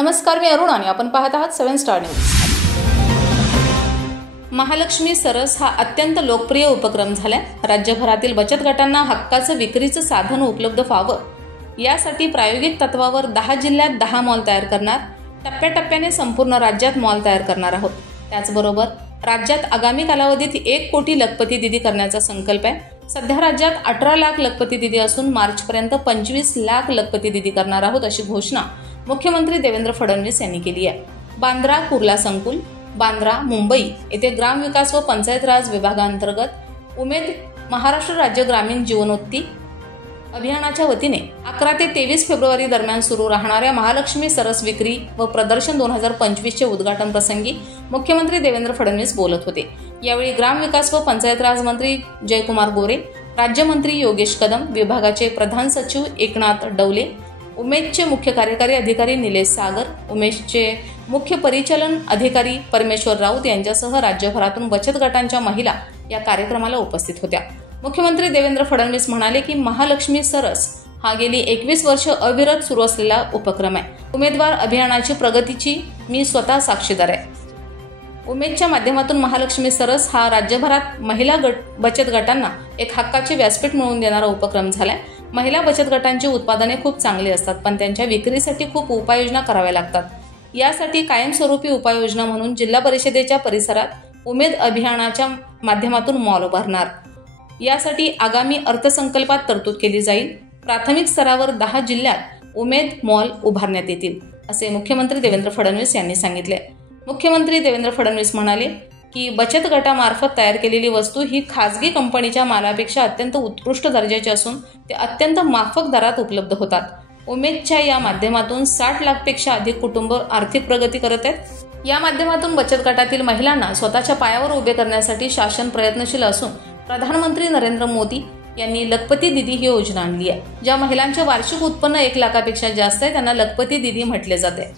नमस्कार, मी अरुण आणि आपण पाहत आहात 7 स्टार न्यूज। महालक्ष्मी सरस हा अत्यंत लोकप्रिय उपक्रम झालाय। राज्यभरातील बचत गटांना हक्काचं विक्रीचं साधन उपलब्ध व्हावं यासाठी प्रायोगिक तत्वावर 10 जिल्ह्यात 10 मॉल तयार करणार, टप्प्याटप्प्याने संपूर्ण राज्यात मॉल तयार करणार आहोत। त्याचबरोबर राज्यात आगामी कालावधीत 1 कोटी लखपती दीदी करण्याचा संकल्प आहे। सध्या राज्यात 18 लाख लखपती दीदी असून मार्चपर्यंत 25 लाख लखपती दीदी करणार आहोत अशी घोषणा मुख्यमंत्री देवेंद्र फडणवीस यांनी केली आहे। बांद्रा कुर्ला संकुल, बांद्रा मुंबई येथे ग्रामविकास व पंचायत राज विभागांतर्गत उमेद महाराष्ट्र राज्य ग्रामीण जीवनोन्नती अभियानाच्या वतीने 11 ते 23 फेब्रुवारी दरम्यान सुरू राहणाऱ्या महालक्ष्मी सरस विक्री व प्रदर्शन 2025 चे उद्घाटन प्रसंगी मुख्यमंत्री देवेंद्र फडणवीस बोलत होते। यावेळी ग्रामविकास व पंचायत राज मंत्री जयकुमार गोरे, राज्यमंत्री योगेश कदम, विभागाचे प्रधान सचिव एकनाथ डवले, उमेदचे मुख्य कार्यकारी अधिकारी निलेश सागर, उमेदचे मुख्य परिचालन अधिकारी परमेश्वर राऊत यांच्यासह राज्यभरातून बचत गटांच्या महिला या कार्यक्रमाला उपस्थित होत्या। मुख्यमंत्री देवेंद्र फडणवीस म्हणाले की महालक्ष्मी सरस हा गेली 21 वर्ष अविरत सुरू असलेला उपक्रम आहे। उमेदवार अभियानाची प्रगतीची मी स्वतः साक्षीदार आहे। उमेदच्या माध्यमातून महालक्ष्मी सरस हा राज्यभरात महिला बचत गटांना एक हक्काचे व्यासपीठ मिळवून देणारा उपक्रम झालाय। महिला बचत गटांची उत्पादने खूप चांगली असतात, पण त्यांच्या विक्रीसाठी खूप उपाययोजना कराव्या लागतात। यासाठी कायमस्वरूपी उपाययोजना म्हणून जिल्हा परिषदेच्या परिसरात उमेद अभियानाच्या माध्यमातून मॉल उभारणार। यासाठी आगामी अर्थसंकल्पात तरतूद केली जाईल। प्राथमिक स्तरावर 10 जिल्ह्यात उमेद मॉल उभारण्यात येतील असे मुख्यमंत्री देवेंद्र फडणवीस यांनी सांगितले। मुख्यमंत्री देवेंद्र फडणवीस म्हणाले की बचत गटामार्फत तयार केलेली वस्तू ही खासगी कंपनीच्या मालापेक्षा अत्यंत उत्कृष्ट दर्जाची असून ते अत्यंत माफक दरात उपलब्ध होतात। उमेदच्या या माध्यमातून 60 लाखपेक्षा अधिक कुटुंब आर्थिक प्रगती करत आहेत। या माध्यमातून बचत गटातील महिलांना स्वतःच्या पायावर उभे करण्यासाठी शासन प्रयत्नशील असून प्रधानमंत्री नरेंद्र मोदी यांनी लखपती दीदी ही योजना आणली आहे। ज्या महिलांचे वार्षिक उत्पन्न 1 लाखापेक्षा जास्त आहे त्यांना लखपती दीदी म्हटले जाते।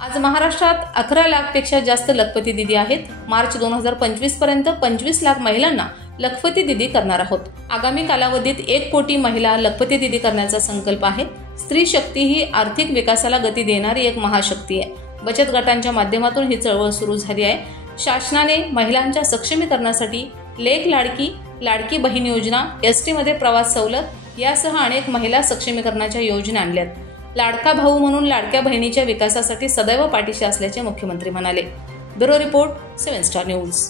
आज महाराष्ट्रात 11 लाखपेक्षा जास्त लखपती दीदी आहेत। मार्च 2025 पर्यंत 25 लाख महिलांना लखपती दीदी करणार आहोत। आगामी कालावधीत 1 कोटी महिला लखपती दीदी करण्याचा संकल्प आहे। स्त्री शक्ती ही आर्थिक विकासाला गती देणारी एक महाशक्ती आहे। बचत गटांच्या माध्यमातून ही चळवळ सुरू झाली आहे। शासनाने महिलांच्या सक्षमीकरणासाठी लेक लाडकी, लाडकी बहीण योजना, एसटी मध्ये प्रवास सवलत यासह अनेक महिला सक्षमीकरणाच्या योजना आणल्यात। लाडका भाऊ म्हणून लाडक्या बहिणीच्या विकासासाठी सदैव पाठीशी असल्याचे मुख्यमंत्री म्हणाले। Bureau report 7 star news.